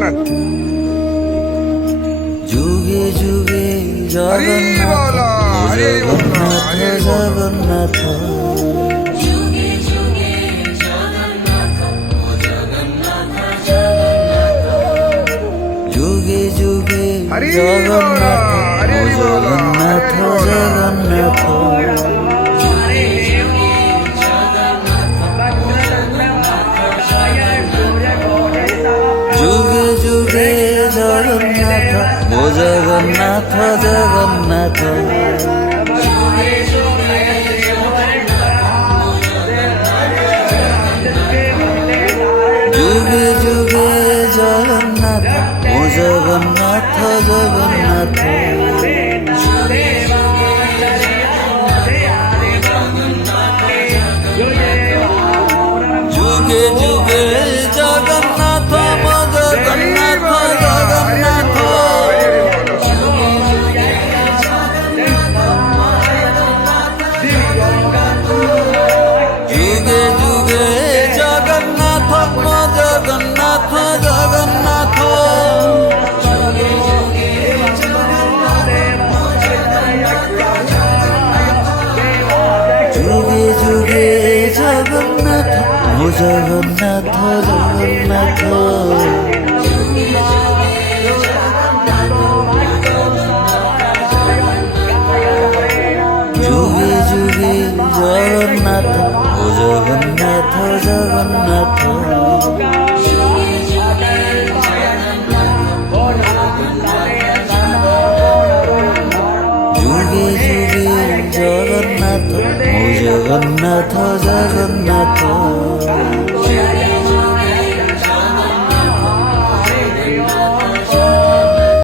জগন্নাথ। যুগে যুগে জগন্নাথ জগন্নাথ জগন্নাথ যুগে যুগে জগন্নাথ জগন্নাথ জগন্নাথ যুগে যুগে হরি জগন্নাথ হরি জগন্নাথ জগন্নাথ যুগে যুগে জগন্নাথ ও জগন্নাথ জগন্নাথ যুগে যুগে জগন্নাথ ও জগন্নাথ জগন্নাথ যুগে যুগে জগন্নাথ ও জগন্নাথ জগন্নাথ যুগে যুগে জগন্নাথ ও জগন্নাথ জগন্নাথ যুগে যুগে জগন্নাথ ও জগন্নাথ জগন্নাথ যুগে যুগে জগন্নাথ ও জগন্নাথ জগন্নাথ যুগে যুগে জগন্নাথ ও জগন্নাথ জগন্নাথ